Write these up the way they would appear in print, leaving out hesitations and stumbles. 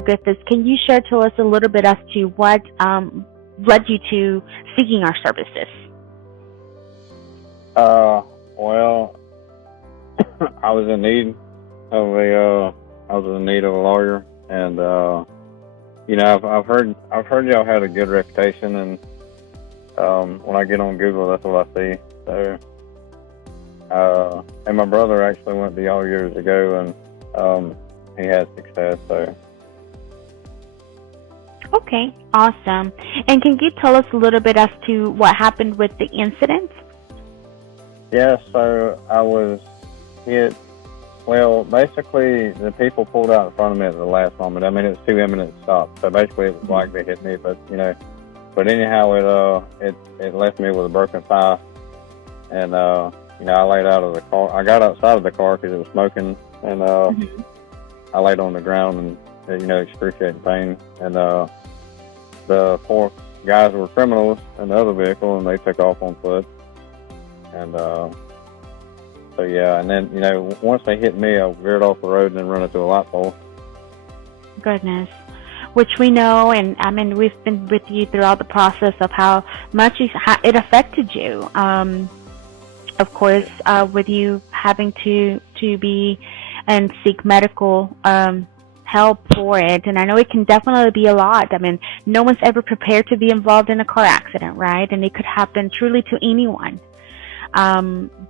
Griffiths, can you share to us a little bit as to what led you to seeking our services? Well, I was in need of a lawyer, and I've heard y'all had a good reputation, and when I get on Google, that's what I see. So, and my brother actually went to y'all years ago, and he had success. So. Okay, awesome. And can you tell us a little bit as to what happened with the incident? Yeah, so I was hit. Well, basically, the people pulled out in front of me at the last moment. I mean, it was too imminent to stop. So basically, it was like they hit me, but anyhow, it left me with a broken thigh, and I laid out of the car. I got outside of the car because it was smoking, and I laid on the ground and excruciating pain. And the 4 guys were criminals in the other vehicle, and they took off on foot. And so yeah, and then once they hit me, I veered off the road and then run into a light pole. Goodness. Which we know, and I mean, we've been with you throughout the process of how much it affected you. Of course, with you having to be and seek medical help for it, and I know it can definitely be a lot. I mean, no one's ever prepared to be involved in a car accident, right? And it could happen truly to anyone.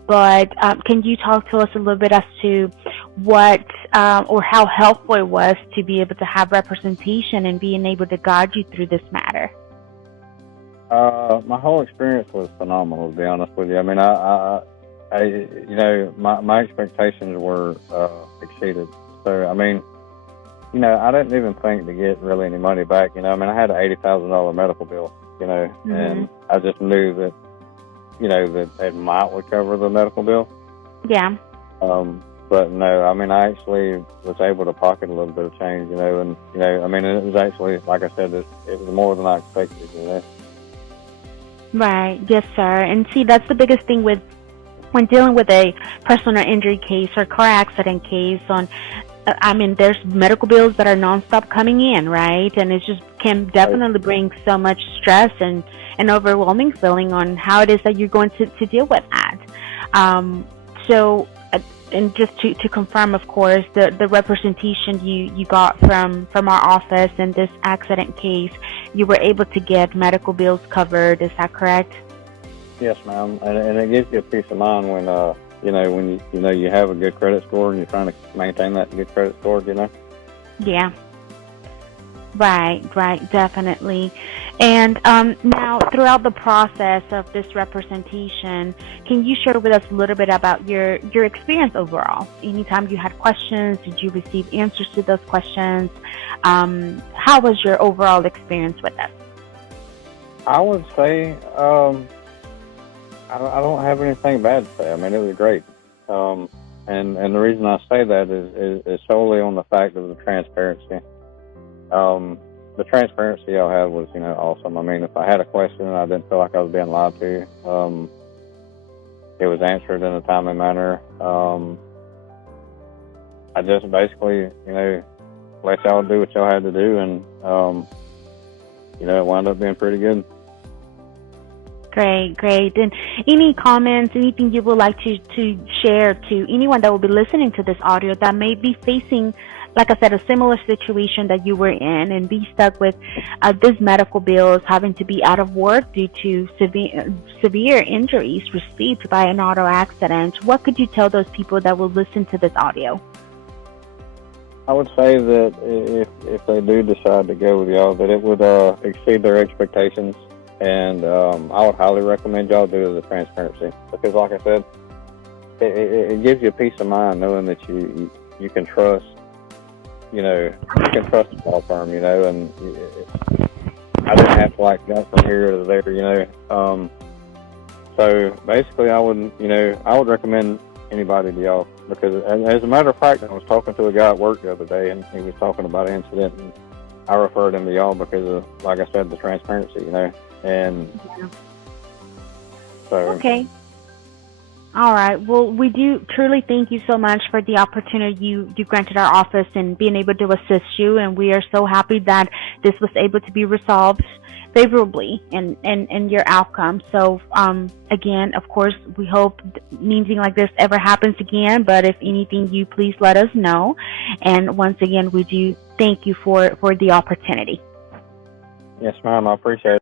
But can you talk to us a little bit as to what or how helpful it was to be able to have representation and being able to guide you through this matter? My whole experience was phenomenal, to be honest with you. I mean, my expectations were exceeded. So, I mean, I didn't even think to get really any money back. I mean, I had an $80,000 medical bill, and I just knew that, that it might recover the medical bill. Yeah. But no, I mean, I actually was able to pocket a little bit of change, and, I mean, it was actually, like I said, it was more than I expected, Right. Yes, sir. And see, that's the biggest thing when dealing with a personal injury case or car accident case I mean, there's medical bills that are nonstop coming in, right? And it just can definitely bring so much stress and an overwhelming feeling on how it is that you're going to deal with that. And just to confirm, of course, the representation you got from our office in this accident case, you were able to get medical bills covered. Is that correct? Yes, ma'am. And it gives you a peace of mind when when you have a good credit score and you're trying to maintain that good credit score, Yeah. Right, definitely. And now, throughout the process of this representation, can you share with us a little bit about your experience overall? Anytime you had questions, did you receive answers to those questions? How was your overall experience with us? I would say I don't have anything bad to say. I mean, it was great. And the reason I say that is solely on the fact of the transparency. The transparency y'all had was, awesome. I mean, if I had a question and I didn't feel like I was being lied to, it was answered in a timely manner. I just basically, let y'all do what y'all had to do, and, it wound up being pretty good. Great. And any comments, anything you would like to share to anyone that will be listening to this audio that may be facing, like I said, a similar situation that you were in and be stuck with these medical bills, having to be out of work due to severe injuries received by an auto accident? What could you tell those people that will listen to this audio? I would say that if they do decide to go with y'all, that it would exceed their expectations. And I would highly recommend y'all do the transparency, because, like I said, it gives you a peace of mind knowing that you can trust, you can trust the law firm, and I didn't have to jump from here to there, So basically, I would recommend anybody to y'all, because as a matter of fact, I was talking to a guy at work the other day, and he was talking about an incident, and I referred him to y'all because of, like I said, the transparency, And so. Okay. All right. Well, we do truly thank you so much for the opportunity you granted our office and being able to assist you. And we are so happy that this was able to be resolved favorably in your outcome. So, again, of course, we hope anything like this ever happens again. But if anything, you please let us know. And once again, we do thank you for the opportunity. Yes, ma'am. I appreciate it.